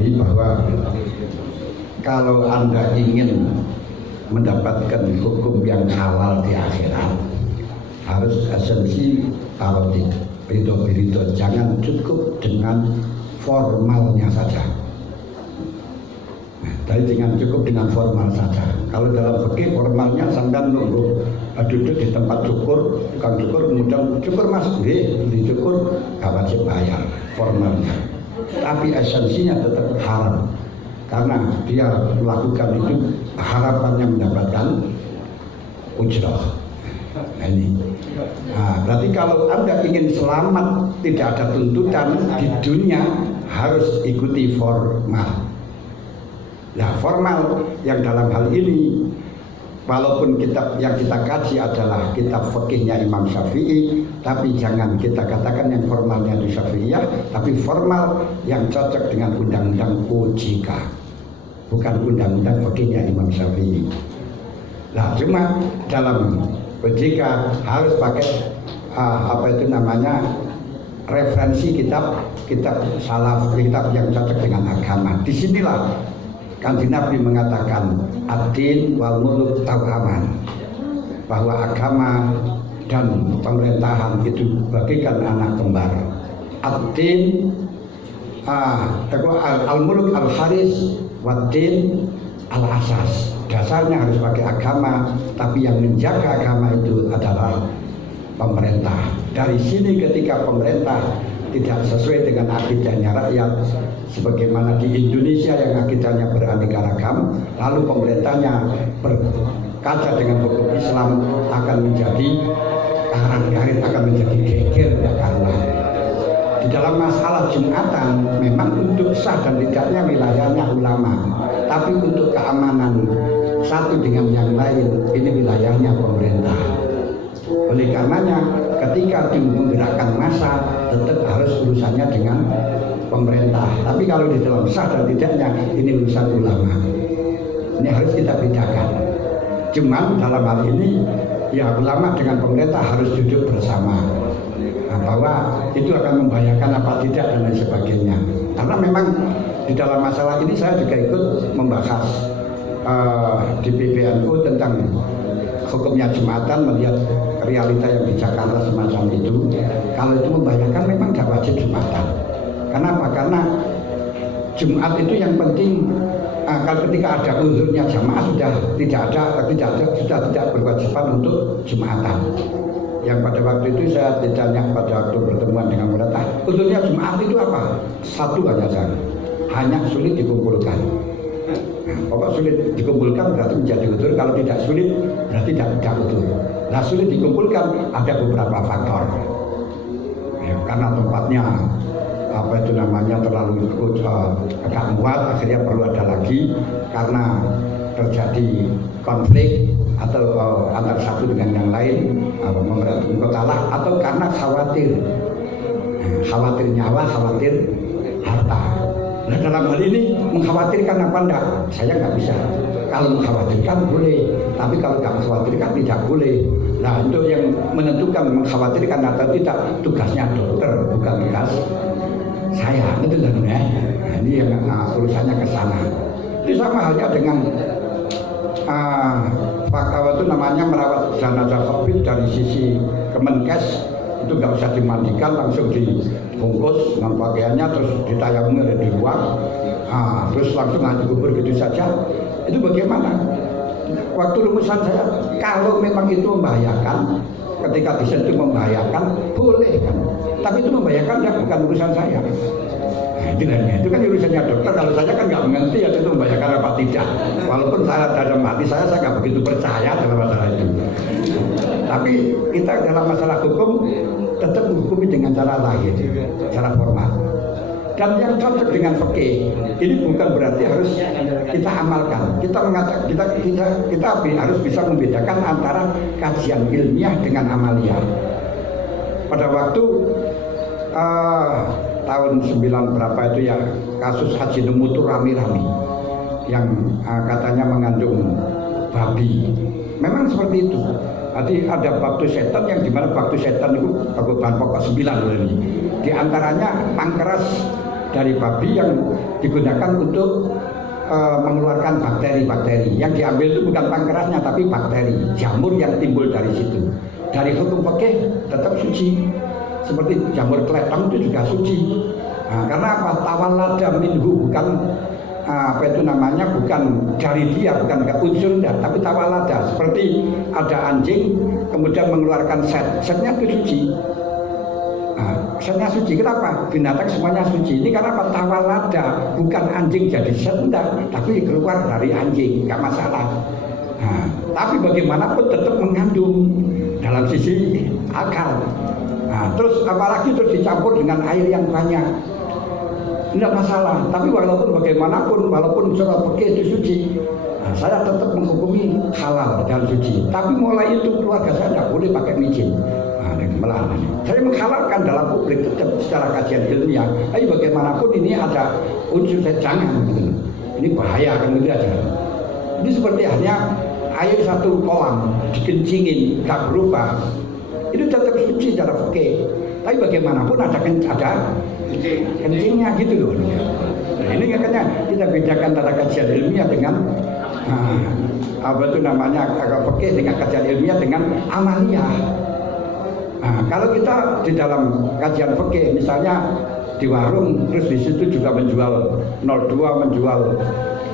tadi bahwa kalau Anda ingin mendapatkan hukum yang halal di akhirat, harus esensi tauhid, ridho, jangan cukup dengan formalnya saja. Jadi jangan cukup dengan formal saja. Kalau dalam fikih formalnya sampai nunggu duduk di tempat cukur, tukang cukur, kemudian cukur mas, dicukur, gak wajib bayar formalnya. Tapi esensinya tetap haram, karena dia melakukan itu harapannya mendapatkan ujrah. Nah, ini. Nah, berarti kalau Anda ingin selamat, tidak ada tuntutan di dunia, harus ikuti formal. Nah, formal yang dalam hal ini, walaupun kitab yang kita kaji adalah kitab fikihnya Imam Syafi'i, tapi jangan kita katakan yang formalnya di Syafi'iyah, tapi formal yang cocok dengan undang-undang OJK, bukan undang-undang fikihnya Imam Syafi'i. Nah, cuma dalam OJK harus pakai referensi kitab salaf, kitab yang cocok dengan agama. Disinilah Kanjeng Nabi mengatakan ad-din wal muluk tawaman, bahwa agama dan pemerintahan itu bagaikan anak kembar. Ad-din al-muluk al-haris wad-din al-asas. Dasarnya harus pakai agama, tapi yang menjaga agama itu adalah pemerintah. Dari sini ketika pemerintah tidak sesuai dengan akidahnya rakyat, sebagaimana di Indonesia yang akidahnya beraneka ragam, lalu pemerintahnya berkaca dengan hukum Islam, akan menjadi karat-karit, akan menjadi geger, karena di dalam masalah Jumatan memang untuk sah dan tidaknya wilayahnya ulama, tapi untuk keamanan satu dengan yang lain ini wilayahnya pemerintah. Oleh karenanya ketika menggerakkan massa tetap harus urusannya dengan pemerintah. Tapi kalau di dalam sah dan tidaknya ini urusan ulama. Ini harus kita bedakan. Cuman dalam hal ini ya ulama dengan pemerintah harus duduk bersama. Nah, bahwa itu akan membahayakan apa tidak dan lain sebagainya. Karena memang di dalam masalah ini saya juga ikut membahas di PBNU tentang hukumnya Jumatan, melihat realita yang di Jakarta semacam itu. Kalau itu membahayakan memang tidak wajib Jumatan. Kenapa? Karena Jumat itu yang penting kalau ketika ada uzurnya jamaah sudah tidak berkewajiban untuk Jumatan. Yang pada waktu itu saya ditanya pada waktu pertemuan dengan pemerintah, uzurnya Jumat itu apa? Satu hanya sulit dikumpulkan. Pokok sulit dikumpulkan berarti menjadi uzur. Kalau tidak sulit berarti tidak uzur. Nah, sulit dikumpulkan ada beberapa faktor. Ya, karena tempatnya terlalu agak muat, akhirnya perlu ada lagi karena terjadi konflik atau antar satu dengan yang lain, kalah, atau karena khawatir nyawa, khawatir harta. Nah, dalam hal ini mengkhawatirkan apa enggak? Saya nggak bisa. Kalau mengkhawatirkan boleh, tapi kalau nggak mengkhawatirkan tidak boleh. Nah, untuk yang menentukan mengkhawatirkan atau tidak tugasnya dokter, bukan tugas saya. Itu kan ya. Nah, ini yang urusannya ke sana. Itu sama halnya dengan merawat jenazah COVID dari sisi Kemenkes. Itu nggak usah dimandikan, langsung dibungkus dengan pakaiannya, terus ditayamkan di luar, terus langsung dikubur gitu saja. Itu bagaimana? Waktu rumusan saya, kalau memang itu membahayakan, ketika disentuh membahayakan, boleh kan? Tapi itu membahayakan ya bukan urusan saya. Nah, itu kan urusannya dokter. Kalau saya kan nggak mengerti ya itu membahayakan apa tidak. Walaupun saya dalam hati saya nggak begitu percaya dalam masalah itu. Tapi kita dalam masalah hukum tetap menghukumi dengan cara lahir, cara formal. Dan yang cocok dengan fikih ini bukan berarti harus kita amalkan. Kita harus bisa membedakan antara kajian ilmiah dengan amaliyah. Pada waktu tahun 9 berapa itu ya, kasus Haji Nemu itu rame-rame yang katanya mengandung babi. Memang seperti itu. Jadi ada baktu setan yang dimana baktu setan itu bahan pokok 9 ini. Di antaranya pankreas dari babi yang digunakan untuk mengeluarkan bakteri-bakteri. Yang diambil itu bukan pankreasnya tapi bakteri, jamur yang timbul dari situ. Dari hukum fikih tetap suci. Seperti jamur keletong itu juga suci. Nah, karena apa? Tawallada minhu, bukan apa itu namanya, bukan dari dia, bukan unsurnya, tapi tawallada. Seperti ada anjing kemudian mengeluarkan setnya itu suci. Setnya suci, kenapa? Binatang semuanya suci. Ini karena apa? Tawallada, bukan anjing jadi set, enggak, tapi keluar dari anjing, nggak masalah. Nah, tapi bagaimanapun tetap mengandung dalam sisi akal. Nah, terus apalagi terus dicampur dengan air yang banyak, tidak masalah. Tapi walaupun bagaimanapun, walaupun secara fikih itu suci, nah, saya tetap menghukumi halal dan suci. Tapi mulai itu keluarga saya tidak boleh pakai micin. Melarang. Saya menghalalkan dalam publik tetap secara kajian ilmiah. Tapi bagaimanapun ini ada unsur jangan gitu. Ini bahaya kan gitu aja. Ini seperti hanya air satu kolam dikencingin gak berubah. Itu tetap suci secara fikih. Tapi bagaimanapun ada kencingnya gitu loh. Nah, ini makanya kita bedakan antara kajian ilmiah dengan apa itu namanya fikih, dengan kajian ilmiah dengan amaliyah. Nah, kalau kita di dalam kajian fikih misalnya di warung, terus di situ juga menjual 02, menjual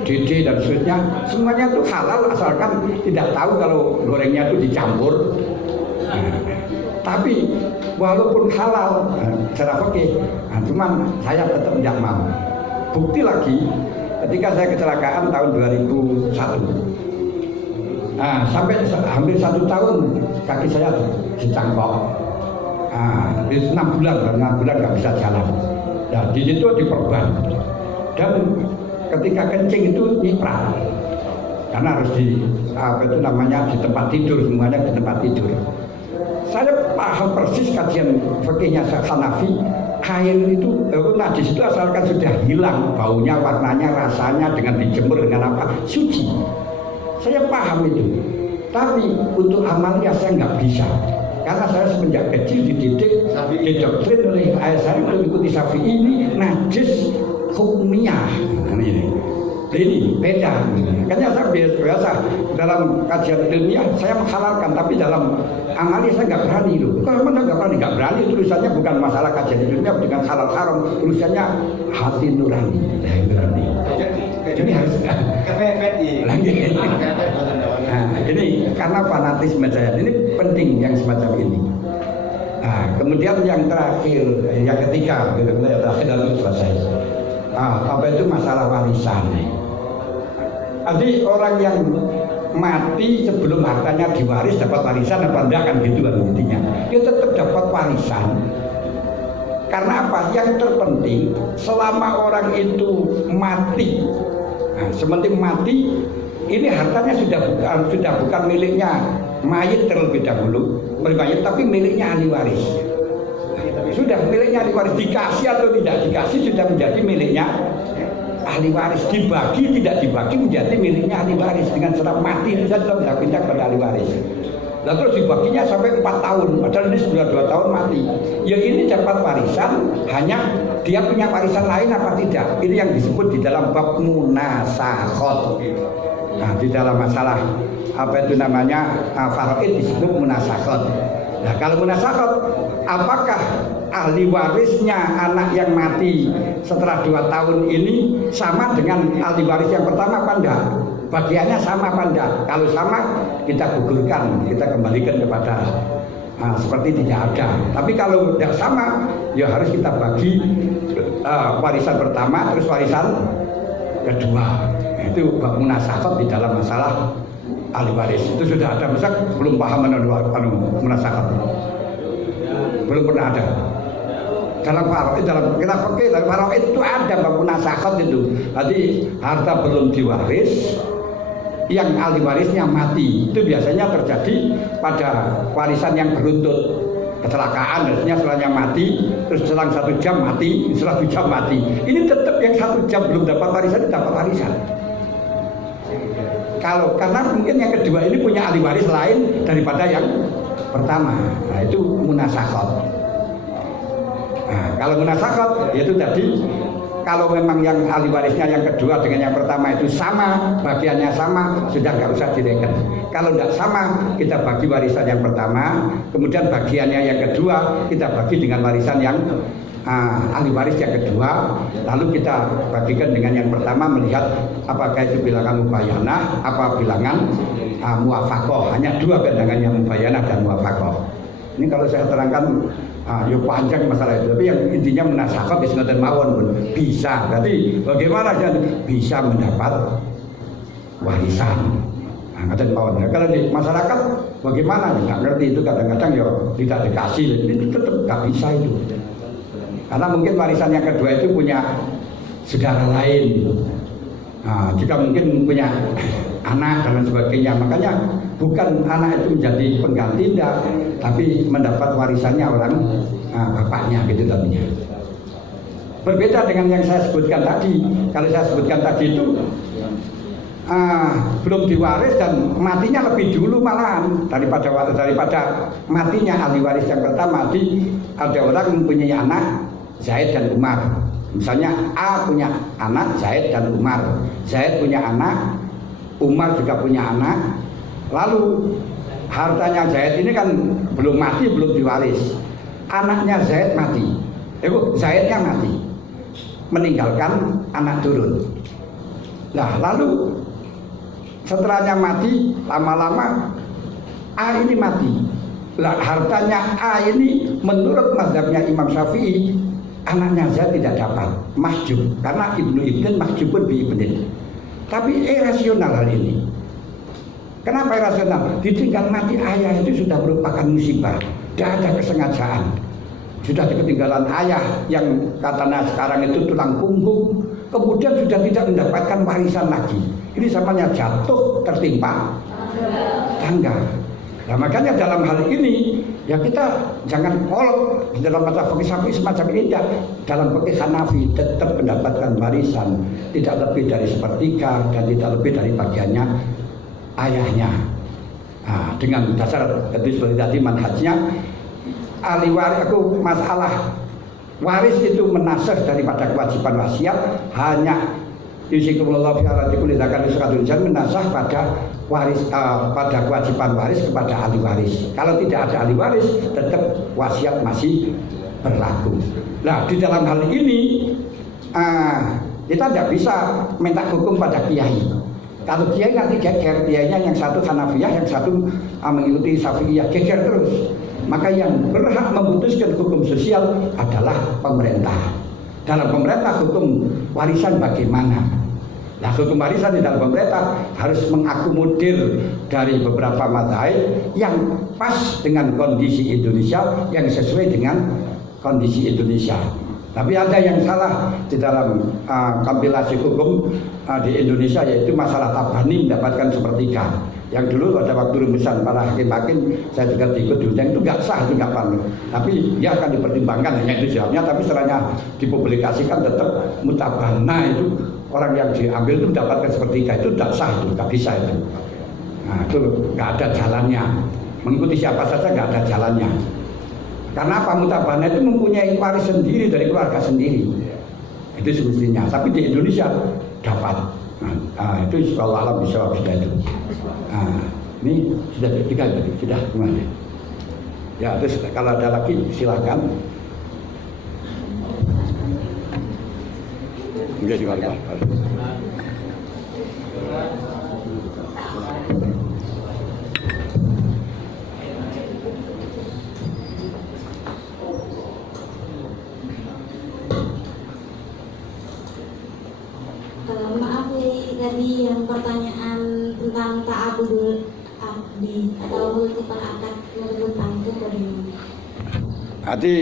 DD dan seterusnya, semuanya itu halal asalkan tidak tahu kalau gorengnya itu dicampur. Nah, tapi walaupun halal secara fikih, cuman saya tetap tidak mau. Bukti lagi, ketika saya kecelakaan tahun 2001, sampai hampir 1 tahun kaki saya dicangkok. 6 bulan nggak bisa jalan. Nah, di situ diperban. Dan ketika kencing itu nyiprat, karena harus di apa itu namanya di tempat tidur, semuanya di tempat tidur. Saya paham persis kajian fikihnya Hanafi. Air itu najis itu asalkan sudah hilang baunya, warnanya, rasanya, dengan dijemur dengan apa, suci. Saya paham itu. Tapi untuk amalnya saya nggak bisa. Karena saya semenjak kecil dididik, didoktrin oleh ayah saya untuk mengikuti Syafi'i, ini najis hukumiyah. Ini beda. Karena saya biasa dalam kajian ilmiah saya menghalalkan, tapi dalam amali saya nggak berani loh. Kalau mana nggak berani, tulisannya bukan masalah kajian ilmiah dengan halal haram, tulisannya hati nurani. Jadi harus lagi. Nah, ini karena fanatisme saya ini penting yang semacam ini. Nah, kemudian yang terakhir, yang ketiga, yang terakhir lalu selesai. Apa itu masalah warisan? Jadi orang yang mati sebelum hartanya diwaris dapat warisan apa enggak, kan gitu kan intinya. Dia tetap dapat warisan. Karena apa? Yang terpenting selama orang itu mati, sementing mati, ini hartanya sudah bukan miliknya mayit terlebih dahulu, mayit, tapi miliknya ahli waris. Sudah miliknya ahli waris, dikasih atau tidak dikasih sudah menjadi miliknya ahli waris. Dibagi tidak dibagi menjadi miliknya ahli waris. Dengan cara mati saja sudah pindah kepada ahli waris. Nah, terus dibaginya sampai 4 tahun, padahal ini sudah 2 tahun mati. Ya ini dapat warisan, hanya dia punya warisan lain apa tidak? Ini yang disebut di dalam bab munasakhot. Nah, di dalam masalah apa itu namanya faraid disebut munasakhot. Nah, kalau munasakhot, apakah ahli warisnya anak yang mati setelah 2 tahun ini sama dengan ahli waris yang pertama apa enggak? Bagiannya sama apa enggak? Kalau sama, kita gugurkan, kita kembalikan kepada seperti tidak ada. Tapi kalau tidak sama, ya harus kita bagi warisan pertama, terus warisan kedua. Itu bab munasakhot di dalam masalah ahli waris. Itu sudah ada, misal belum paham munasakhot, belum pernah ada. Dalam faraid, dalam kita pakai dalam faraid itu ada bab munasakhot itu. Jadi harta belum diwaris, yang ahli warisnya mati, itu biasanya terjadi pada warisan yang beruntut. Kecelakaan, biasanya setelahnya mati, terus selang 1 jam mati, setelah 1 jam mati. Ini tetap yang 1 jam belum dapat warisan, dapat warisan. Karena mungkin yang kedua ini punya ahli waris lain daripada yang pertama. Nah, itu munasakhot. Nah, kalau munasakhot yaitu tadi kalau memang yang ahli warisnya yang kedua dengan yang pertama itu sama, bagiannya sama, sudah nggak usah direken. Kalau tidak sama, kita bagi warisan yang pertama, kemudian bagiannya yang kedua kita bagi dengan warisan yang ahli waris yang kedua, lalu kita bagikan dengan yang pertama, melihat apakah itu bilangan mubayanah, apa bilangan muafakoh. Hanya dua bilangannya, mubayanah dan muafakoh. Ini kalau saya terangkan ya panjang masalah itu, tapi yang intinya munasabah bisa ngoten mawon pun bisa. Berarti bagaimana bisa mendapat warisan? Ngoten mawon. Nah, kalau di masyarakat bagaimana? Nggak ngerti itu, kadang-kadang ya tidak dikasih, itu tetap nggak bisa itu. Karena mungkin warisan yang kedua itu punya saudara lain, juga mungkin punya anak dan sebagainya. Makanya bukan anak itu menjadi pengganti, tapi mendapat warisannya orang bapaknya gitu tadinya. Berbeda dengan yang saya sebutkan tadi. Kalau saya sebutkan tadi itu belum diwaris dan matinya lebih dulu malahan daripada matinya ahli waris yang pertama. Ada orang mempunyai anak Zaid dan Umar. Misalnya A punya anak Zaid dan Umar. Zaid punya anak, Umar juga punya anak. Lalu hartanya Zaid ini kan belum mati, belum diwaris. Anaknya Zaid mati. Zaidnya mati, meninggalkan anak turun. Nah, lalu setelahnya mati, lama-lama A ini mati. Lah, hartanya A ini menurut mazhabnya Imam Syafi'i, anaknya Zaid tidak dapat mahjub, karena Ibnu Ibn mahjubun bi ibnin. Tapi irasional hal ini. Kenapa irasional? Ditinggal mati ayah itu sudah merupakan musibah, tidak ada kesengajaan. Sudah ketinggalan ayah yang katanya sekarang itu tulang punggung, kemudian sudah tidak mendapatkan warisan lagi. Ini samanya jatuh tertimpa tangga. Nah, makanya dalam hal ini ya kita jangan kolot di dalam masalah fikih Syafi'i semacam ini. Dalam fikih Hanafi tetap mendapatkan warisan tidak lebih dari sepertiga dan tidak lebih dari bagiannya ayahnya. Dengan dasar itu seperti tadi manhajnya ahli waris, aku masalah waris itu menasah daripada kewajiban wasiat, hanya yusikumullahu fi aradikum lidzakari mislu menasah pada waris, pada kewajiban waris kepada ahli waris. Kalau tidak ada ahli waris, tetap wasiat masih berlaku. Nah, di dalam hal ini kita tidak bisa minta hukum pada kiai. Kalau kiai nanti geger, kiainya yang satu Hanafiyah, yang satu mengikuti Syafi'iyah, geger terus. Maka yang berhak memutuskan hukum sosial adalah pemerintah. Dalam pemerintah hukum warisan bagaimana? Nah, hukum warisan di dalam pemerintah harus mengakomodir dari beberapa mazhab yang pas dengan kondisi Indonesia, yang sesuai dengan kondisi Indonesia. Tapi ada yang salah di dalam kompilasi hukum di Indonesia, yaitu masalah tabani mendapatkan sepertiga. Yang dulu pada waktu rumusan para hakim-hakim saya juga ikut diundang, itu nggak sah, itu nggak perlu. Tapi dia akan dipertimbangkan, hanya itu jawabnya. Tapi setelahnya dipublikasikan tetap mutabana, itu orang yang diambil itu mendapatkan sepertiga, itu tidak sah, itu nggak bisa itu. Nah, itu nggak ada jalannya. Mengikuti siapa saja nggak ada jalannya. Karena apa? Mutabana itu mempunyai waris sendiri dari keluarga sendiri. Itu semestinya. Tapi di Indonesia dapat. Itu kalau alam bisa sudah itu. Ini sudah ketiga tadi, sudah kemana? Ya, terus kalau ada lagi silakan. Enggak juga. Maaf nih, tadi yang pertanyaan tentang ta'abudul abdi atau melakukan akad menurutkan itu bagaimana? Berarti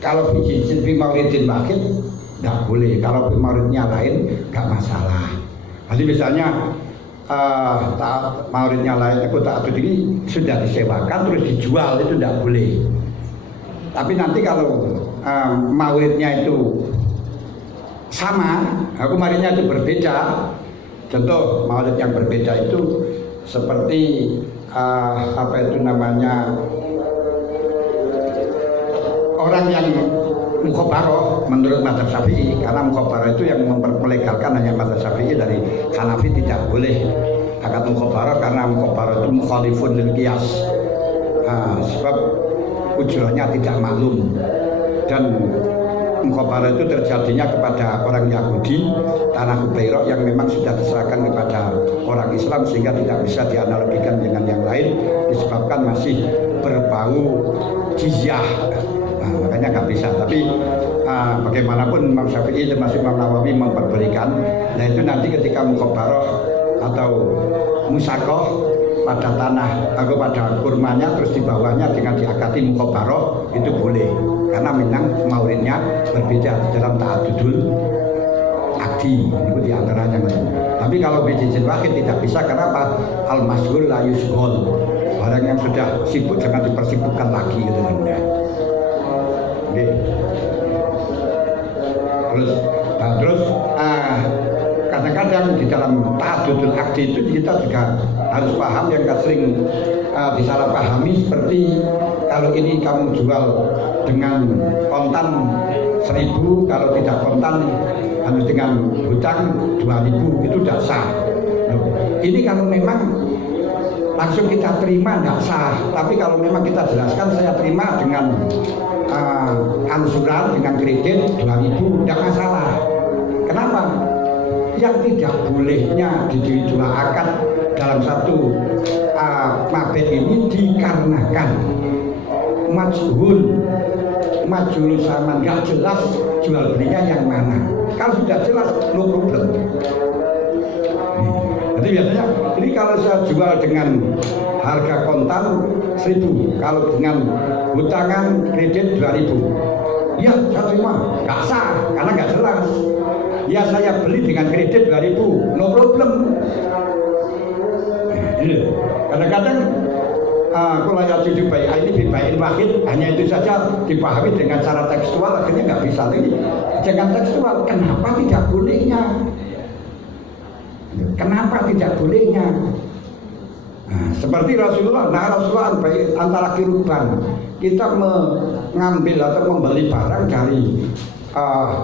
kalau izin fi mauridin wahid nggak boleh, kalau fi mauridnya lain nggak masalah. Jadi misalnya mauridnya lain, aku ta'abud ini sudah disewakan terus dijual, itu nggak boleh. Tapi nanti kalau mauridnya itu sama, kemarinnya itu berbeda. Contoh maulid yang berbeda itu seperti apa itu namanya, orang yang mukhabarah menurut mazhab Syafi'i, karena mukhabarah itu yang melegalkan hanya mazhab Syafi'i, dari Hanafi tidak boleh akad mukhabarah karena mukhabarah itu mukhalifun lil qiyas. Sebab ujrahnya tidak maklum, dan mukhabarah itu terjadinya kepada orang Yahudi tanah Hubairah yang memang sudah diserahkan kepada orang Islam, sehingga tidak bisa dianalogikan dengan yang lain disebabkan masih berbau jizyah. Makanya nggak bisa. Tapi bagaimanapun Imam Syafi'i termasuk Imam Nawawi memperbolehkan. Nah itu nanti ketika mukhabarah atau musakoh pada tanah atau pada kurmanya, terus di bawahnya dengan diakati mukhabarah, itu boleh, karena memang mauridnya berbeda dalam ta'adudul akdi, itu diantaranya. Tapi kalau bijijin wahid tidak bisa, kenapa? Al-masghul la yusghal, orang yang sudah sibuk jangan dipersibukkan lagi gitu kan ya. Oke. Terus kadang-kadang di dalam ta'adudul akdi itu kita juga harus paham yang sering disalahpahami, seperti kalau ini kamu jual dengan kontan 1.000, kalau tidak kontan harus dengan hutang 2.000, itu tidak sah. Ini kalau memang langsung kita terima tidak sah, tapi kalau memang kita jelaskan saya terima dengan ansuran, dengan kredit 2.000, tidak masalah. Kenapa? Yang tidak bolehnya di dua akad dalam satu mabed ini dikarenakan majhul zaman, nggak jelas jual belinya yang mana. Kalau sudah jelas no problem. Jadi biasanya ini kalau saya jual dengan harga kontan 1.000, kalau dengan hutangan kredit 2.000, ya saya terima, nggak sah karena nggak jelas. Ya saya beli dengan kredit 2.000, no problem. Kadang-kadang kalau yang tujuh baik ini bibain wahid, hanya itu saja dipahami dengan cara tekstual, akhirnya nggak bisa lagi. Jangan tekstual, kenapa tidak bolehnya? Kenapa tidak bolehnya? Seperti Rasulullah baik antara kiruban, kita mengambil atau membeli barang dari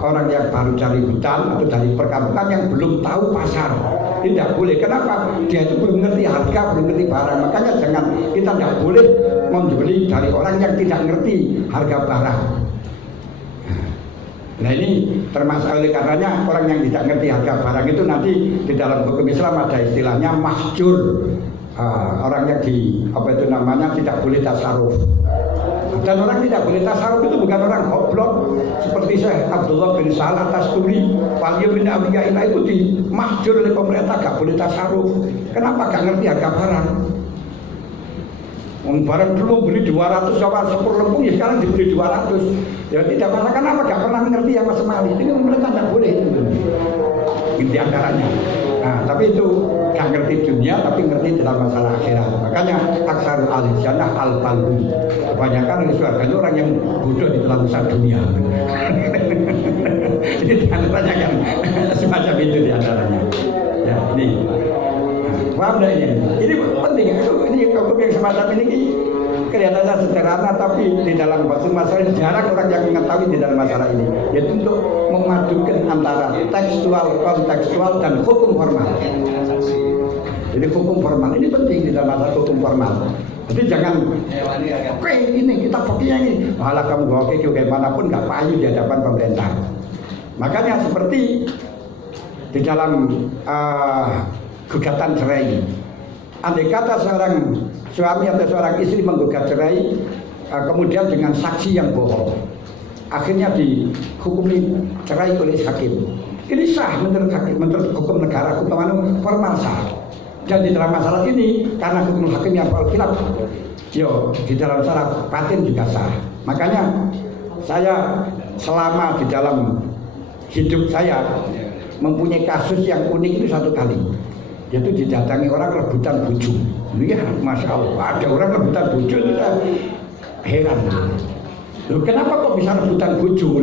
orang yang baru dari hutan atau dari perkampungan yang belum tahu pasar, tidak boleh. Kenapa? Dia itu belum ngerti harga, belum ngerti barang. Makanya kita tidak boleh membeli dari orang yang tidak ngerti harga barang. Nah ini termasuk oleh karenanya orang yang tidak ngerti harga barang itu nanti di dalam hukum Islam ada istilahnya mahjur. Orang yang tidak boleh tasarruf. Dan orang tidak boleh tasarruf itu bukan orang goblok seperti Syekh Abdullah bin Salah Tasturi, Wali bin Abiyah itu dimahjur oleh pemerintah, gak boleh tasarruf. Kenapa? Gak ngerti harga barang. Barang dulu beli 200 sama 10 lempung, ya sekarang dibeli 200. Ya tidak masalah, kenapa? Gak pernah ngerti apa semali. Ini pemerintah gak boleh itu. Di antaranya. Nah, tapi itu gak ngerti dunia, tapi ngerti dalam masalah akhirat. Makanya aksarul ahli jannah al-balhum. Kebanyakan ahli surga itu orang yang bodoh di dalam urusan dunia. Jadi di antaranya kan semacam itu di antaranya. Ya ini. Paham dah ini? Ini penting. Ini hukum yang semacam ini kelihatannya sederhana, tapi di dalam masalah ini jarang orang yang mengetahui di dalam masalah ini. Yaitu untuk memadukan antara tekstual, kontekstual, dan hukum formal. Jadi hukum formal ini penting di dalam masalah hukum formal. Jadi jangan, oke ini kita fakirnya ini, malah kamu bawa ke bagaimanapun nggak payu di hadapan pemerintah. Makanya seperti di dalam gugatan cerai. Andai kata seorang suami atau seorang istri menggugat cerai, kemudian dengan saksi yang bohong, akhirnya dihukumi cerai oleh hakim. Ini sah menurut hakim, menurut hukum negara, hukum formal sah. Dan di dalam masalah ini, karena hukum hakim yang khilaf, di dalam masalah batin juga sah. Makanya saya selama di dalam hidup saya mempunyai kasus yang unik itu satu kali, yaitu didatangi orang rebutan bojo. Ya, masya Allah, ada orang rebutan bojo itu saya heran. Loh, kenapa kok bisa rebutan bojo?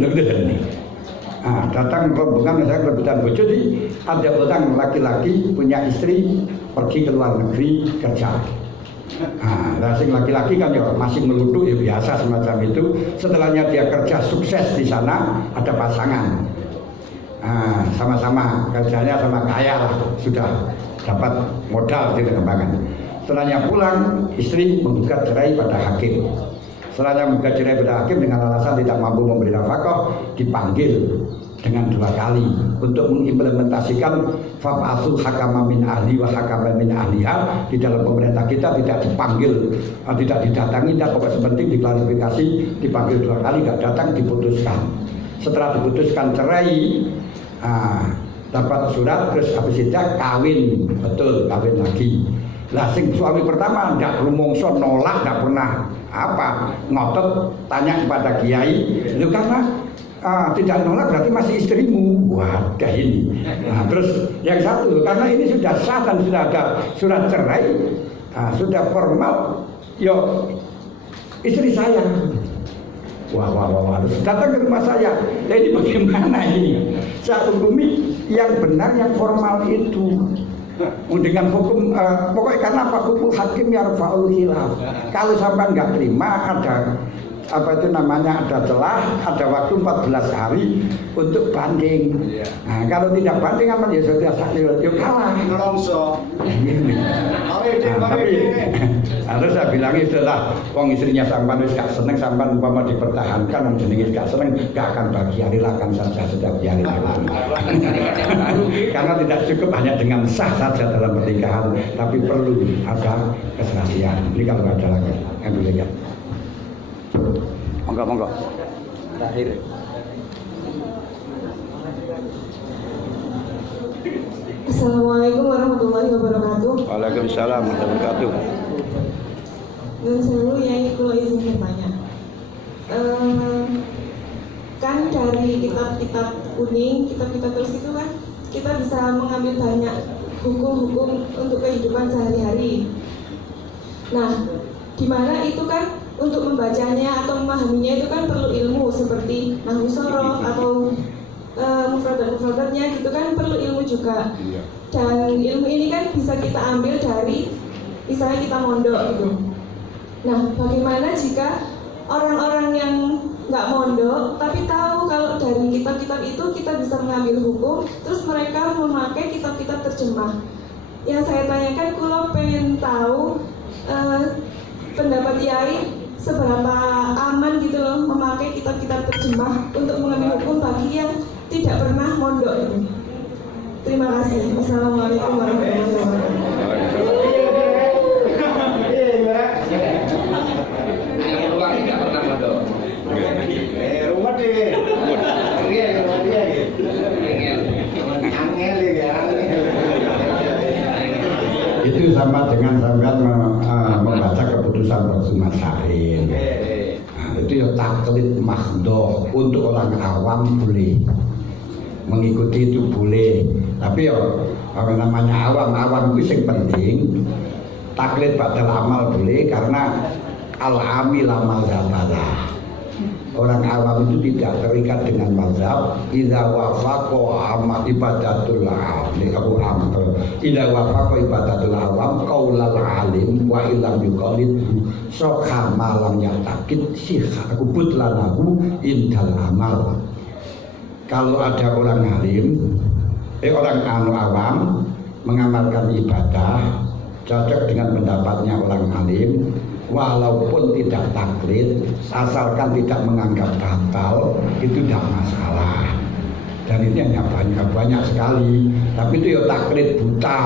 Datang rombongan misalnya rebutan bojo, ada orang laki-laki punya istri pergi ke luar negeri kerja. Nah, sing laki-laki kan ya masih meluduk ya biasa semacam itu. Setelahnya dia kerja sukses di sana, ada pasangan. Nah, sama-sama kerjanya sama kaya lah, sudah dapat modal di pengembangan. Setelahnya pulang, istri menggugat cerai pada hakim. Setelahnya menggugat cerai pada hakim dengan alasan tidak mampu memberi nafkah, dipanggil dengan 2 kali untuk mengimplementasikan fab'atsu hakama min ahli wa hakama min ahliha. Di dalam pemerintah kita tidak dipanggil, tidak didatangi, tidak pokoknya penting diklarifikasi, dipanggil 2 kali, tidak datang, diputuskan. Setelah diputuskan cerai, dapat surat, terus habis itu kawin, betul kawin lagi. Lah sing suami pertama ndak rumongso nolak, ndak pernah ngotot tanya kepada kiai, lu karena tidak nolak berarti masih istrimu. Wadah ini. Nah, terus yang satu karena ini sudah sah dan sudah ada surat cerai, sudah formal, yo istri saya. Wah, harus datang ke rumah saya. Jadi bagaimana ini? Saya hukumi yang benar, yang formal itu. Dengan hukum pokoknya karena apa, hukum hakim yarfa'ul khilaf. Kalau sampai nggak terima, ada ada celah, ada waktu 14 hari untuk banding. Nah, kalau tidak banding apa ya sudah sakit, kalah. Tapi harus saya bilang itulah, wong istrinya sampan wis gak seneng, sampan umpama dipertahankan, wong jenenge gak seneng, gak akan bahagia, relakan saja setiap hari. Karena tidak cukup hanya dengan sah saja dalam pernikahan, tapi perlu ada kesaksian. Ini kalau ada lagi yang dilihat. Monggo. Terakhir. Assalamualaikum warahmatullahi wabarakatuh. Waalaikumsalam warahmatullahi wabarakatuh. Dan selalu yang kalau izin bertanya, kan dari kitab-kitab kuning, kitab-kitab terus itu kan kita bisa mengambil banyak hukum-hukum untuk kehidupan sehari-hari. Nah, dimana itu kan untuk membacanya atau memahaminya itu kan perlu ilmu seperti nahwu sorof atau mufradat-mufradatnya gitu kan perlu ilmu juga. Dan ilmu ini kan bisa kita ambil dari misalnya kita mondok gitu. Nah, bagaimana jika orang-orang yang nggak mondok tapi tahu kalau dari kitab-kitab itu kita bisa mengambil hukum, terus mereka memakai kitab-kitab terjemah. Yang saya tanyakan, kalau pengen tahu pendapat Yai seberapa aman gitu loh memakai kitab-kitab terjemah untuk mengambil hukum bagi yang tidak pernah mondok ini. Terima kasih. Wassalamualaikum warahmatullahi wabarakatuh. Itu sama dengan sampean membaca keputusan Rasul Masail. Itu ya taklid makhdoh. Untuk orang awam boleh, mengikuti itu boleh. Tapi ya orang namanya awam itu yang penting. Taklid badal amal boleh karena al-amil amal zabalah. Orang awam itu tidak terikat dengan mazhab. Idza wafaqa amal ibadatul alim Abu Amr. Idza wafaqa ibadatul awam qaulal alim wa illam yuqallid sokha malam yatakid sikha kubut lanahu indal amal. Kalau ada orang alim, orang awam mengamalkan ibadah cocok dengan pendapatnya orang alim, walaupun tidak taklid, asalkan tidak menganggap batal, itu tidak masalah. Dan ini hanya banyak sekali. Tapi itu ya taklid buta.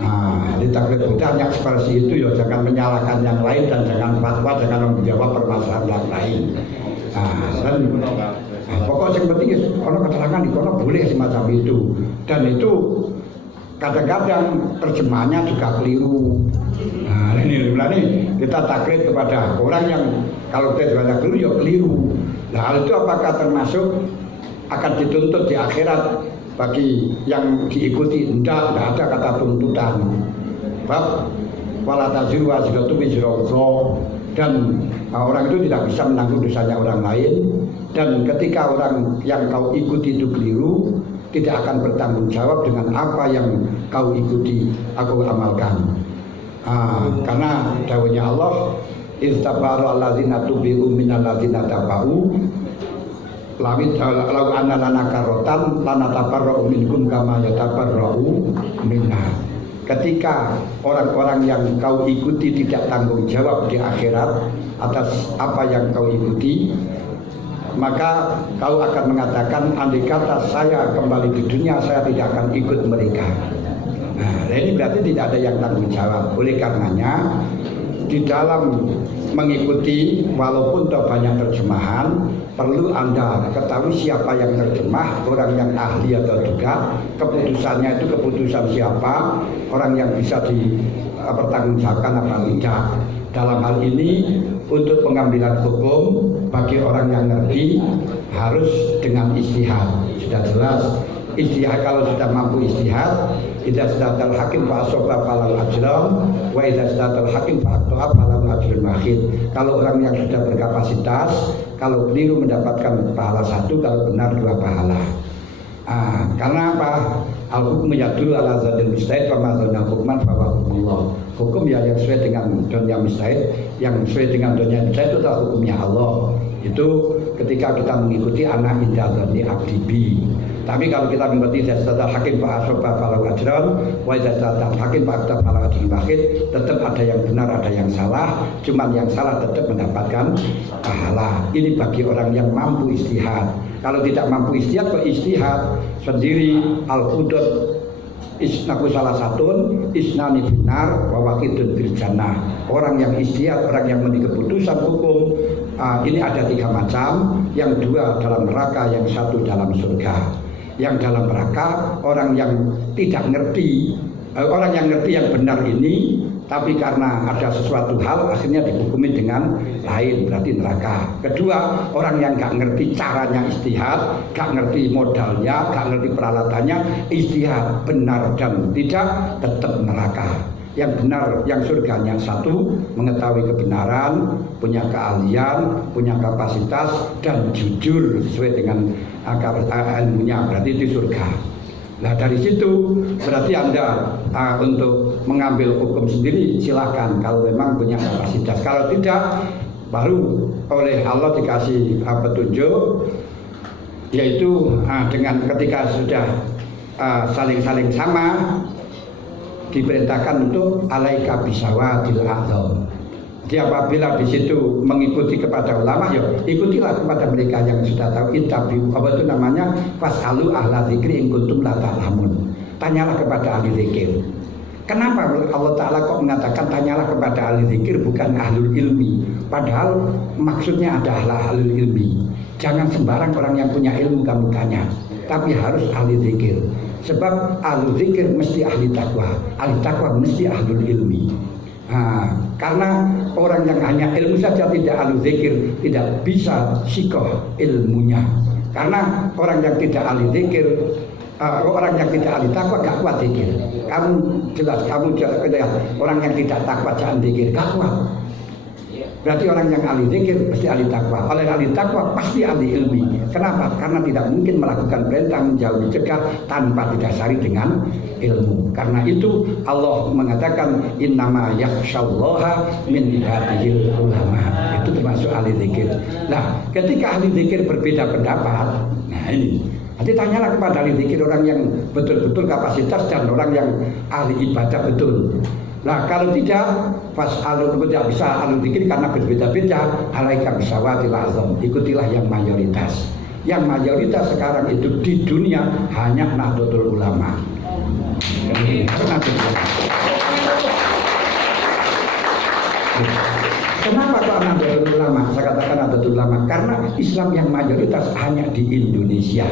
Nah, di taklid buta hanya seperti itu ya, jangan menyalahkan yang lain dan jangan fatwa, jangan menjawab permasalahan yang lain. Pokoknya yang penting orang keterangan di kono boleh semacam itu. Dan itu kadang-kadang terjemahnya juga keliru. Nah, ini kita taklid kepada orang yang kalau kita banyak keliru ya keliru. Nah, hal itu apakah termasuk akan dituntut di akhirat bagi yang diikuti? Tidak ada kata tuntutan. Bab wala taziru waziratun wizra ukhra, dan orang itu tidak bisa menanggung dosanya orang lain. Dan ketika orang yang kau ikuti itu keliru, tidak akan bertanggung jawab dengan apa yang kau ikuti aku amalkan. Karena dawuhnya Allah, istabaru alladzina tubi'u minal ladzina taba'u lau anna lana karotan lana tabarra'u minkum kama yatabarra'u minna. Ketika orang-orang yang kau ikuti tidak tanggung jawab di akhirat atas apa yang kau ikuti, maka kau akan mengatakan, andai kata saya kembali di dunia, saya tidak akan ikut mereka. Nah, ini berarti tidak ada yang tanggung jawab. Oleh karenanya, di dalam mengikuti, walaupun banyak terjemahan, perlu Anda ketahui siapa yang terjemah, orang yang ahli atau tidak, keputusannya itu keputusan siapa, orang yang bisa dipertanggungjawabkan apa tidak. Dalam hal ini, untuk pengambilan hukum bagi orang yang ngerti harus dengan istihad. Sudah jelas, istihad kalau sudah mampu istihad, idza sadatal hakim fa asaba falahu ajran wa idza sadatal hakim fa aqta falahu ajrun wahid. Kalau orang yang sudah berkapasitas, kalau keliru mendapatkan pahala 1, kalau benar 2 pahala. Karena apa? Al-hukmu yadullu ala zatil mustahid wa ma dzanna hukman fa hukumullah. Hukum yang sesuai dengan dunia mustahid, yang sesuai dengan dunia mustahid itu adalah hukumnya Allah. Itu ketika kita mengikuti anak indah dzanni abdi bi. Tapi kalau kita mengikuti jasa hakim fa asaba falahu ajran wa jasa hakim fa aqta falahu ajrun wahid, tetap ada yang benar, ada yang salah. Cuman yang salah tetap mendapatkan pahala. Ini bagi orang yang mampu istihad. Kalau tidak mampu istihad, istihad sendiri al-hudud isnaku salah satun isnani binar wa waqidun fil jannah. Orang yang istihad, orang yang mengambil keputusan hukum, ini ada 3 macam, yang 2 dalam neraka, yang 1 dalam surga. Yang dalam neraka orang yang tidak ngerti, orang yang ngerti yang benar ini, tapi karena ada sesuatu hal akhirnya dihukumi dengan lain, berarti neraka. Kedua, orang yang gak ngerti caranya istihad, gak ngerti modalnya, gak ngerti peralatannya, istihad benar dan tidak, tetap neraka. Yang benar, yang surganya 1, mengetahui kebenaran, punya keahlian, punya kapasitas, dan jujur sesuai dengan ilmunya, berarti itu surga. Nah, dari situ berarti Anda untuk mengambil hukum sendiri silahkan kalau memang punya kapasitas. Kalau tidak, baru oleh Allah dikasih petunjuk, yaitu dengan ketika sudah saling-saling sama, diperintahkan untuk alaika bisawatil a'dzam. Jadi apabila di situ mengikuti kepada ulama, ya ikutilah kepada mereka yang sudah tahu. Ittabi'u, apa itu namanya, fas'alu ahla dzikri in kuntum la ta'lamun. Tanyalah kepada ahli zikir. Kenapa Allah Ta'ala kok mengatakan tanyalah kepada ahli zikir, bukan ahlul ilmi? Padahal maksudnya ada ahlul ilmi. Jangan sembarang orang yang punya ilmu kamu tanya, tapi harus ahli zikir. Sebab ahli zikir mesti ahli takwa, ahli takwa mesti ahlul ilmi. Karena orang yang hanya ilmu saja tidak ahli zikir tidak bisa sikoh ilmunya. Karena orang yang tidak ahli zikir, orang yang tidak ahli takwa gak kuat zikir. Kamu jelas, kamu jelas, orang yang tidak takwa jangan zikir, gak kuat. Berarti orang yang ahli zikir pasti ahli takwa. Oleh ahli takwa pasti ahli ilmi. Kenapa? Karena tidak mungkin melakukan perintah menjauhi cegah tanpa didasari dengan ilmu. Karena itu Allah mengatakan innama yakhsyallaha min ibadihil ulama. Itu termasuk ahli zikir. Nah, ketika ahli zikir berbeda pendapat, nah ini, nanti tanyalah kepada ahli zikir, orang yang betul-betul kapasitas dan orang yang ahli ibadah betul. Nah, kalau tidak, tidak bisa ahli zikir karena berbeda-beda, alaika bisawatil a'dzam. Ikutilah yang mayoritas. Yang mayoritas sekarang itu di dunia hanya Nahdlatul Ulama. Kenapa kok Nahdlatul Ulama? Saya katakan Nahdlatul Ulama karena Islam yang mayoritas hanya di Indonesia.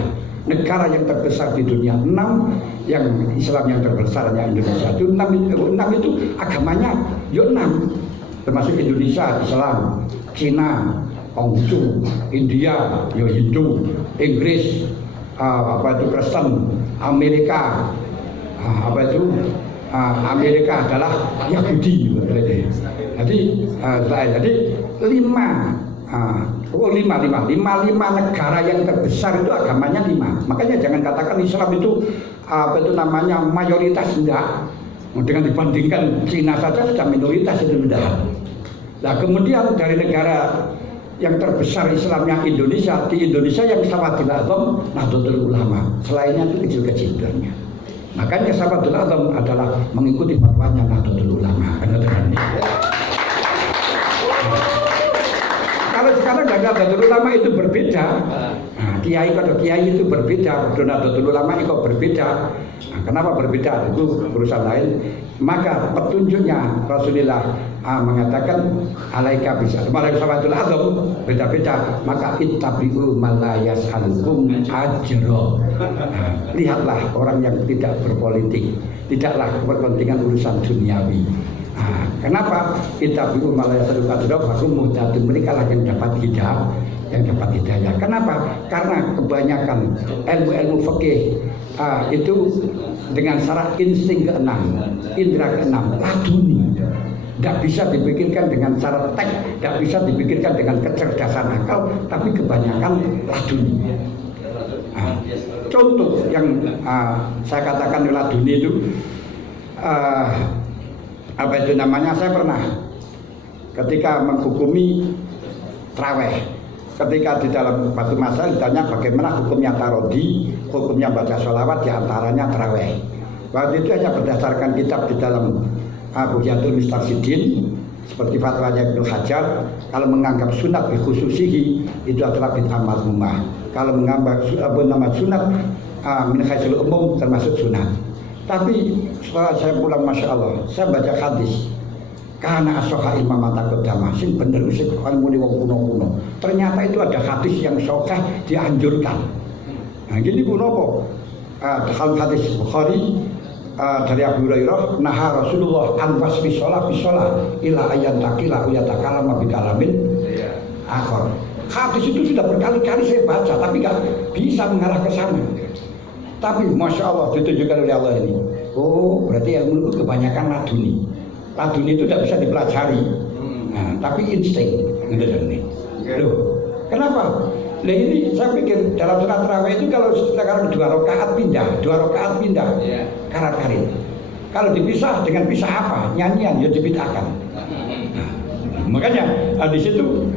Negara yang terbesar di dunia 6, yang Islam yang terbesar hanya Indonesia. Itu 6 itu agamanya ya 6, termasuk Indonesia Islam, Cina Konghucu, India ya Hindu, Inggris Kristen, Amerika Amerika adalah Yahudi. Jadi 5 negara yang terbesar itu agamanya 5. Makanya jangan katakan Islam itu mayoritas, enggak. Dengan dibandingkan Cina saja sudah minoritas itu mendarat. Nah kemudian dari negara yang terbesar Islamnya Indonesia, di Indonesia yang Sawadul A'zam Nahdlatul Ulama, selainnya itu kecil-kecil sebenarnya. Makanya Sawadul A'zam adalah mengikuti fatwanya Nahdlatul Ulama. Kalau sekarang Nahdlatul Ulama itu berbeda, nah, kiai pada kiai itu berbeda, Nahdlatul Ulama itu berbeda. Nah, kenapa berbeda? Itu urusan lain. Maka petunjuknya Rasulullah mengatakan alaika bisa Malaika Sawadul A'zam beda-beda, maka ittabi'u man la yas'alukum ajra. Lihatlah orang yang tidak berpolitik, tidaklah kepentingan urusan duniawi. Kenapa ittabi'u man la yas'alukum ajra fakum muhtadun, mereka lah yang dapat hidayah. Kenapa? Karena kebanyakan ilmu-ilmu fikih itu dengan syarat insting keenam, indera keenam, laduni. Tidak bisa dipikirkan dengan cara teks, tidak bisa dipikirkan dengan kecerdasan akal, tapi kebanyakan laduni. Contoh yang saya katakan laduni itu, apa itu namanya? Saya pernah ketika menghukumi traweh, ketika di dalam batu masalah ditanya bagaimana hukumnya tarodi, hukumnya baca sholawat, diantaranya traweh. Waktu itu hanya berdasarkan kitab di dalam Bughyatul Mustarsyidin seperti fatwanya Ibnu Hajar, kalau menganggap sunat bikhususihi itu adalah bid'ah madhumah. Kalau menganggap sunat min haitsul umum termasuk sunat. Tapi setelah saya pulang, masya Allah, saya baca hadis karena asoha imam takudama sing bener usik ilmu wong kuno-kuno. Ternyata itu ada hadis yang sahih dianjurkan. Nah gini kuno dalam hadis Bukhari dari Abu Hurairah, naha Rasulullah an wasfi sholat bisolah ila ayat takila uyatakala bikalamin akhor. Hadis itu sudah berkali-kali saya baca, tapi gak bisa mengarah ke sana. Tapi masya Allah ditunjukkan oleh Allah ini. Oh berarti ilmu itu kebanyakan laduni. Laduni itu tidak bisa dipelajari, tapi insting. Loh, kenapa? Nah ini saya pikir dalam sholat tarawih itu kalau sekarang 2 rakaat pindah, karat-karit. Kalau dipisah dengan pisah apa? Nyanyian ya dibid'ahkan. Makanya di situ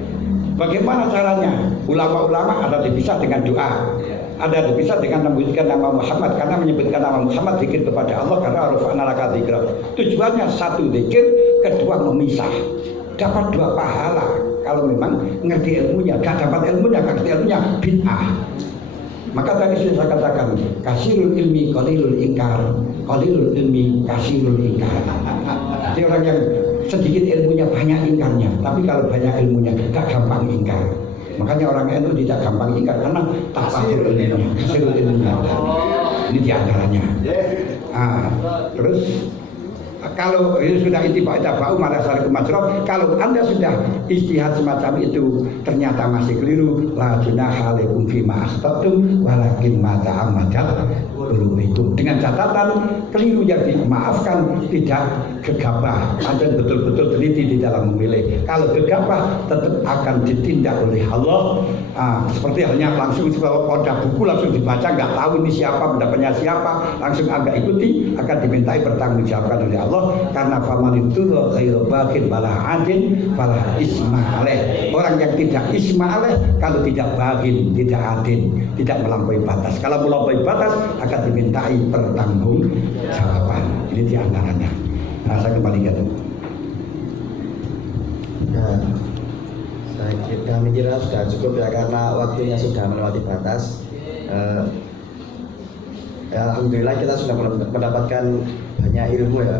bagaimana caranya? Ulama-ulama ada dipisah dengan doa, ada dipisah dengan menyebutkan nama Muhammad, karena menyebutkan nama Muhammad zikir kepada Allah, karena rafa'na laka dzikra. Tujuannya satu zikir, kedua memisah. Dapat 2 pahala. Kalau memang ngerti ilmunya, gak dapat ilmunya, gak ngerti ilmunya, bid'ah. Maka tadi sudah saya katakan, kasirul ilmi qalilul ingkar, qalilul ilmi kasirul ingkar. Jadi orang yang sedikit ilmunya banyak ingkarnya, tapi kalau banyak ilmunya gak gampang ingkar. Makanya orang NU tidak gampang ingkar karena tafsir ilmunya, kasirul ilminya. Ini diantaranya. Terus kalau itu sudah itibau marasalikum majrah, kalau Anda sudah ijtihad semacam itu ternyata masih keliru, la junaha alaikum fima akhtatum walakin ma ta'ammadat qulubukum. Dengan catatan keliru yang dimaafkan, tidak gegabah. Anda betul-betul teliti di dalam memilih. Kalau gegabah tetap akan ditindak oleh Allah. Seperti halnya langsung pada buku langsung dibaca, nggak tahu ini siapa, pendapatnya siapa, langsung agak ikuti, akan dimintai bertanggungjawabkan oleh Allah, karena faman itu ghairu baghin wala adin wala isma alaih. Orang yang tidak isma alaih kalau tidak baghin, tidak adin, tidak melampaui batas. Kalau melampaui batas akan dimintai pertanggungjawaban. Ini diantaranya. Nah, saya kembali ke itu. Kami kira sudah cukup ya, karena waktunya sudah melewati batas. Alhamdulillah kita sudah mendapatkan banyak ilmu ya.